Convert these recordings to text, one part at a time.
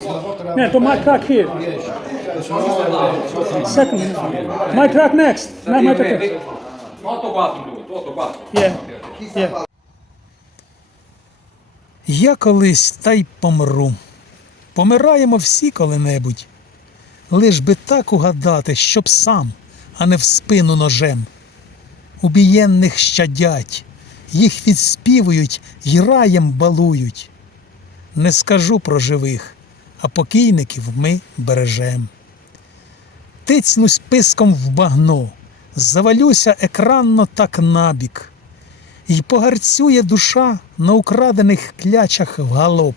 Yeah, but my track here. Second. My track next. Not my quattro. Yeah. Yeah. Я колись та й помру. Помираємо всі коли-небудь. Лиш би так угадати, щоб сам, а не в спину ножем. Убієнних щадять, їх відспівують й раєм балують. Не скажу про живих, а покійників ми бережем. Тицнусь писком в багно, завалюся екранно так набік. І погарцює душа на украдених клячах в галоп.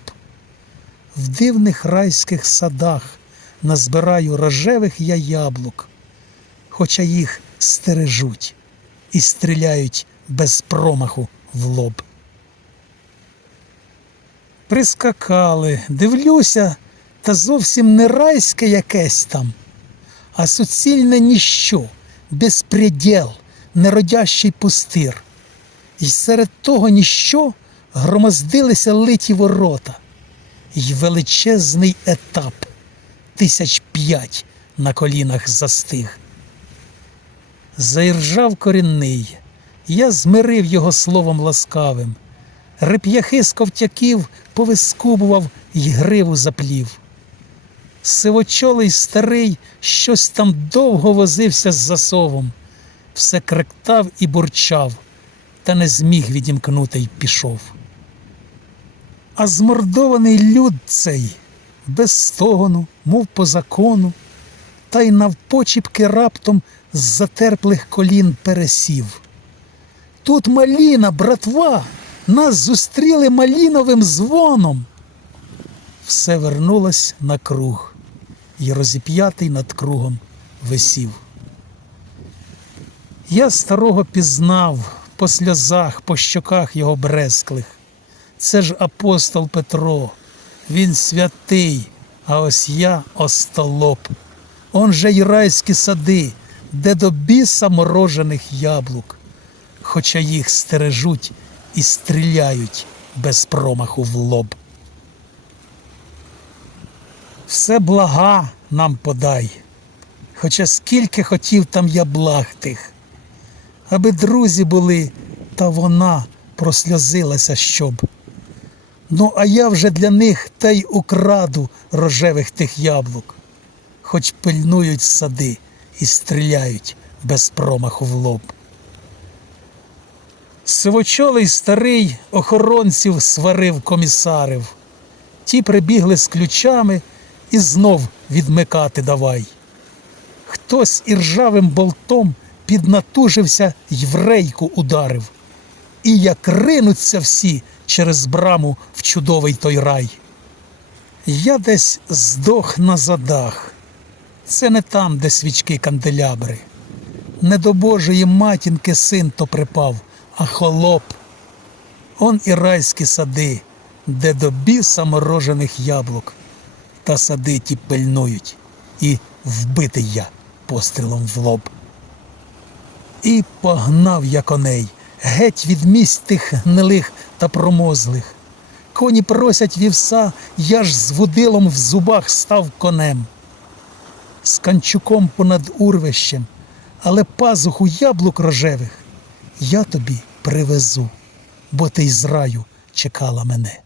В дивних райських садах назбираю рожевих я яблук, хоча їх стережуть і стріляють без промаху в лоб. Прискакали, дивлюся, та зовсім не райське якесь там, а суцільне ніщо, безпреділ, неродящий пустир. І серед того ніщо громоздилися литі ворота, й величезний етап тисяч п'ять на колінах застиг. Заіржав корінний, я змирив його словом ласкавим. Реп'яхи з ковтяків повискубував й гриву заплів. Сивочолий старий щось там довго возився з засовом, все кректав і бурчав, та не зміг відімкнути й пішов. А змордований люд цей, без стогону, мов по закону, та й навпочіпки раптом з затерплих колін пересів. Тут маліна, братва, нас зустріли маліновим дзвоном. Все вернулось на круг, і розіп'ятий над кругом висів. Я старого пізнав по сльозах, по щоках його бресклих. Це ж апостол Петро, він святий, а ось я остолоп. Он же й райські сади, де до біса морожених яблук, хоча їх стережуть і стріляють без промаху в лоб. Все блага нам подай, хоча скільки хотів там я благ тих, аби друзі були, та вона просльозилася щоб. Ну, а я вже для них та й украду рожевих тих яблук, хоч пильнують сади і стріляють без промаху в лоб. Сивочолий старий охоронців сварив комісарив. Ті прибігли з ключами і знов відмикати давай. Хтось іржавим болтом піднатужився й в рейку ударив. І як ринуться всі через браму в чудовий той рай. Я десь здох на задах. Це не там, де свічки канделябри. Не до Божої матінки син то припав, а холоп. Он і райські сади, де до біса морожених яблук. Та сади ті пильнують, і вбитий я пострілом в лоб. І погнав я коней геть від місць тих гнилих та промозлих. Коні просять вівса, я ж з вудилом в зубах став конем. З канчуком понад урвищем, але пазуху яблук рожевих я тобі привезу, бо ти й з раю чекала мене.